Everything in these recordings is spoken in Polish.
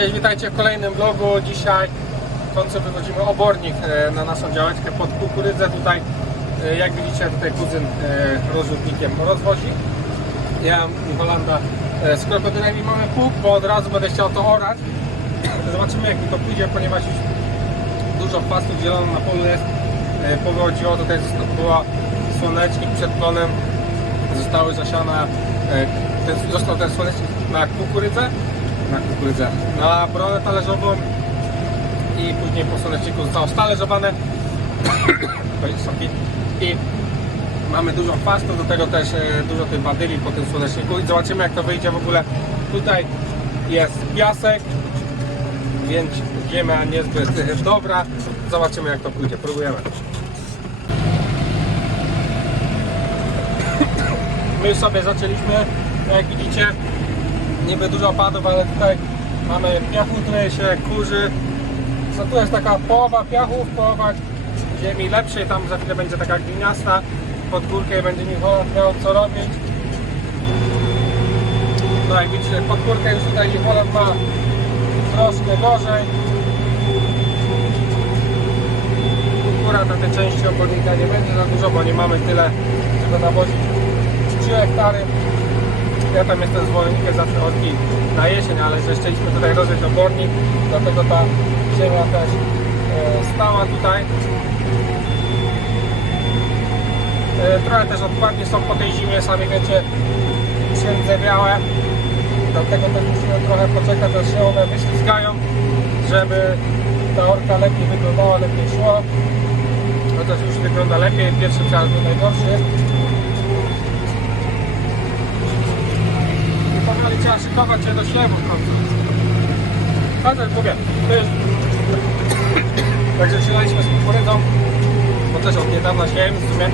Cześć, witajcie w kolejnym vlogu. Dzisiaj w końcu wychodzimy obornik e, na naszą działeczkę pod kukurydzę. Tutaj, e, jak widzicie, tutaj kuzyn e, rozrzutnikiem rozwozi. Ja New Hollanda e, z krokodylem i mamy pług, bo od razu będę chciał to orać. Zobaczymy jak mi to pójdzie, ponieważ już dużo pastów zielono na polu jest. Powodziło, tutaj była słonecznik przed plonem. Zostały zasiane, ten, został ten słonecznik na kukurydzę, na kukurydzę, na bronę talerzową i później po słoneczniku zostało sorry. I mamy dużo pastów, do tego też e, dużo tych badyli po tym słoneczniku i zobaczymy jak to wyjdzie w ogóle. Tutaj jest piasek, więc ziemia niezbyt dobra. Zobaczymy jak to pójdzie, próbujemy. My sobie zaczęliśmy, jak widzicie, niby dużo opadów, ale tutaj mamy piachu, który się kurzy. No tu jest taka połowa piachów, połowa ziemi lepszej, tam za chwilę będzie taka gliniasta pod górkę i będzie mi Holland miał co robić. No jak widzicie, pod górkę już tutaj Holland ma troszkę gorzej. Akurat na tej części obornika nie będzie za dużo, bo nie mamy tyle, żeby nawozić 3 hektary. Ja tam jestem zwolennikiem zawsze orki na jesień, ale że chcieliśmy tutaj rozwijać obornik, dlatego ta ziemia też e, stała tutaj. E, trochę też odpadnie są po tej zimie, sami wiecie, białe. Dlatego też musimy trochę poczekać, aż się one wyślizgają, żeby ta orka lepiej wyglądała, lepiej szło. Chociaż już wygląda lepiej, pierwszy czas był najgorszy. I powoli trzeba szykować się do siewu w końcu. Chociaż mówię, jest... Także zaczynaliśmy z kukurydzą, bo też od niedawna siejemy w sumie.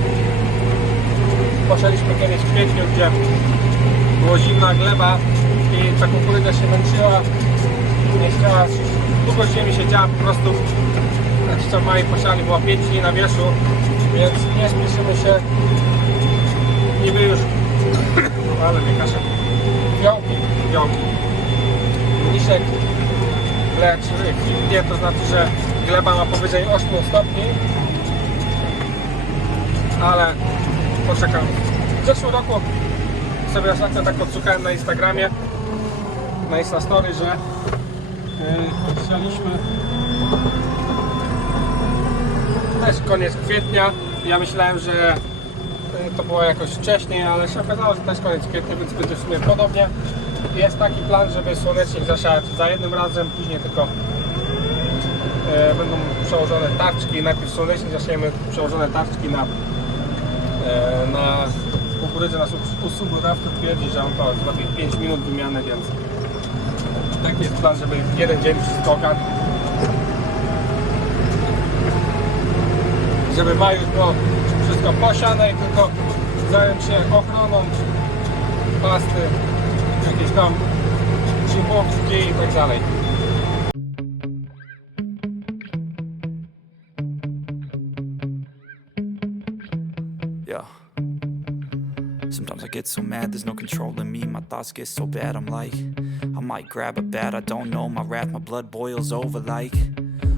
Posialiśmy kiedyś w kwietniu, gdzie było zimna gleba i ta kukurydza się męczyła, nie chciała, długo ziemi siedziała po prostu. Jak co w maju posiali, była 5 dni na wierzchu, więc nie spieszymy się. Niby już, ale nie kaszę. Fiołki, fiołki. Mniszek lecz kwitnie, to znaczy, że gleba ma powyżej 8 stopni. Ale poczekam. W zeszłym roku sobie ostatnio tak odsłuchałem na Instagramie, na Instastory, że yy, też koniec kwietnia. Ja myślałem, że to było jakoś wcześniej, ale się okazało, że też koniec kwietnia, więc będzie w sumie podobnie. Jest taki plan, żeby słonecznik zasiać za jednym razem, później tylko e, będą przełożone tarczki. Najpierw słonecznik zasiejemy przełożone tarczki na, e, na kukurydzę. Nasz usługu Rafter twierdzi, że on to zrobi 5 minut wymiany, więc taki jest plan, żeby jeden dzień wszystko ogarnąć. Żeby w maju już było wszystko posiane i tylko zająć się ochroną pasty, jakieś tam szybowki i tak dalej. Sometimes I get so mad, there's no control in me. My thoughts get so bad, I'm like, I might grab a bat, I don't know. My wrath, my blood boils over like,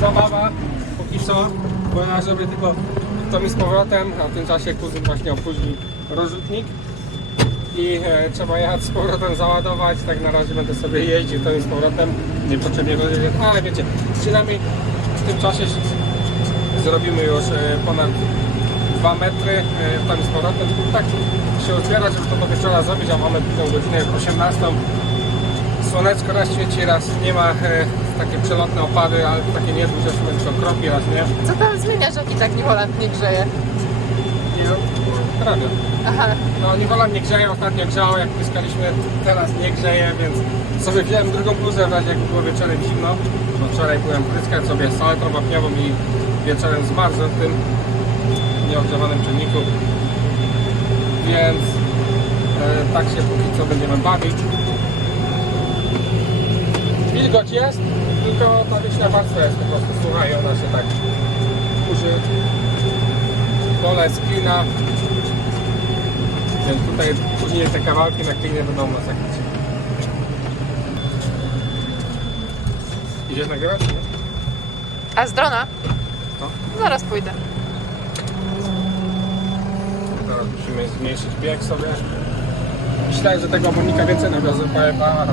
zabawa póki co, bo ja zrobię tylko to mi z powrotem, a w tym czasie kuzyn właśnie opóźni rozrzutnik i e, trzeba jechać z powrotem załadować, tak na razie będę sobie jeździł to mi z powrotem, niepotrzebnie rozjeżdżać, ale wiecie, przynajmniej w tym czasie zrobimy już e, ponad 2 metry e, tam z powrotem, tak się otwiera, żeby to do wieczora zrobić, a mamy późną godzinę 18 Słoneczko raz świeci, raz nie ma e, takie przelotne opady, ale takie nieduże słoneczko kropi, raz nie. Co tam zmienia, że i tak Niwoland nie grzeje? I no, radio. Aha, No Niwolan nie grzeje, ostatnio grzało, jak pyskaliśmy, teraz nie grzeje, więc sobie wziąłem drugą bluzę w razie jakby było wieczorem zimno. Bo wczoraj byłem pryskać sobie saletą wapniową i wieczorem zmarzłem w tym nieogrzewanym czynniku. Więc e, tak się póki co będziemy bawić. Wilgoć jest, tylko ta warstwa jest po prostu sucha i ona się tak kurzy. Dole sklina. Więc tutaj później te kawałki na klinie będą masakryć. Idziesz nagrywać? Nie? a z drona? No. Zaraz pójdę. Teraz musimy zmniejszyć bieg sobie. Myślałem, że tego obornika więcej nawiozę, powiem a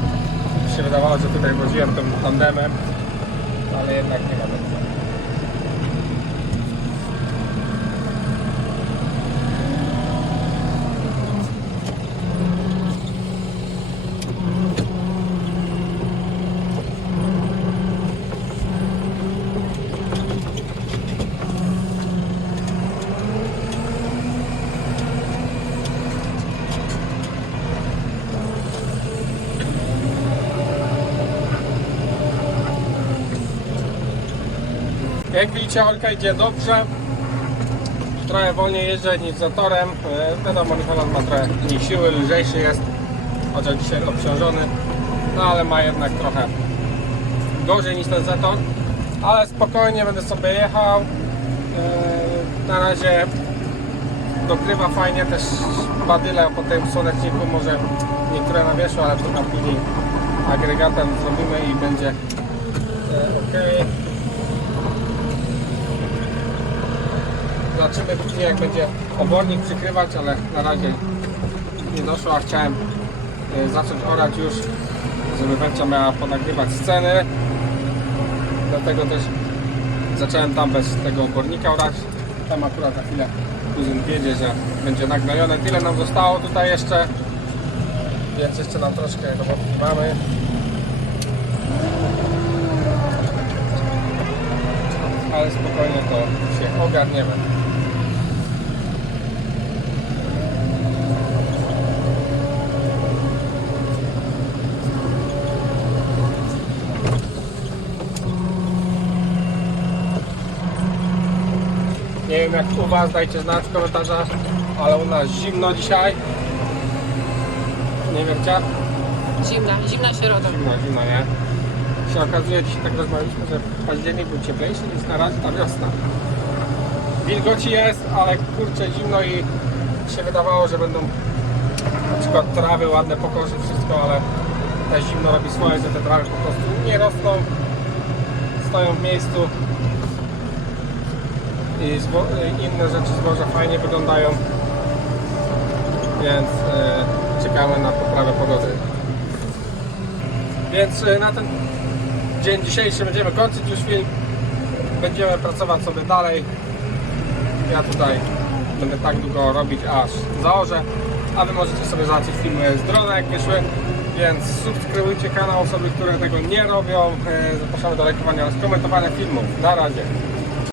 się wydawało, że tutaj woziłem tym tandemem, ale jednak nie ma tego. Jak widzicie, Olka idzie dobrze. Trochę wolniej jeżdżę niż za torem. E, Wiadomo, Nicholas ma trochę mniej siły, lżejszy jest, chociaż dzisiaj obciążony. No ale ma jednak trochę gorzej niż ten Zetor. Ale spokojnie będę sobie jechał. E, Na razie dokrywa fajnie też badyle po tym słoneczniku. Może niektóre na wierzchu, ale to tam później agregatem zrobimy i będzie ok. Zobaczymy później jak będzie obornik przykrywać, ale na razie nie doszło, a chciałem e, zacząć orać już, żeby Węcia miała ponagrywać sceny. Dlatego też zacząłem tam bez tego obornika orać. Tam akurat za chwilę kuzyn wiedzie, że będzie nagnojone. Tyle nam zostało tutaj jeszcze, więc jeszcze nam troszkę robotki mamy. Ale spokojnie to się ogarniemy. Nie wiem jak u Was, dajcie znać w komentarzach, ale u nas zimno dzisiaj. Nie wiem, cię? Zimna, zimna środa. Zimno, zimno, nie? Się okazuje, dzisiaj tak rozmawialiśmy, że październik był cieplejszy niż na razie ta wiosna. Wilgoci jest, ale kurczę zimno i się wydawało, że będą na przykład trawy ładne pokoszy, wszystko, ale te zimno robi swoje, że te trawy po prostu nie rosną, stoją w miejscu. I zbo- inne rzeczy zboża fajnie wyglądają, więc y, czekamy na poprawę pogody. Więc y, na ten dzień dzisiejszy będziemy kończyć już film. Będziemy pracować sobie dalej. Ja tutaj będę tak długo robić, aż zaorze. A Wy możecie sobie zobaczyć filmy z drona, jak wyszły. Więc subskrybujcie kanał, osoby, które tego nie robią. E, Zapraszamy do lajkowania oraz komentowania filmów. Na razie.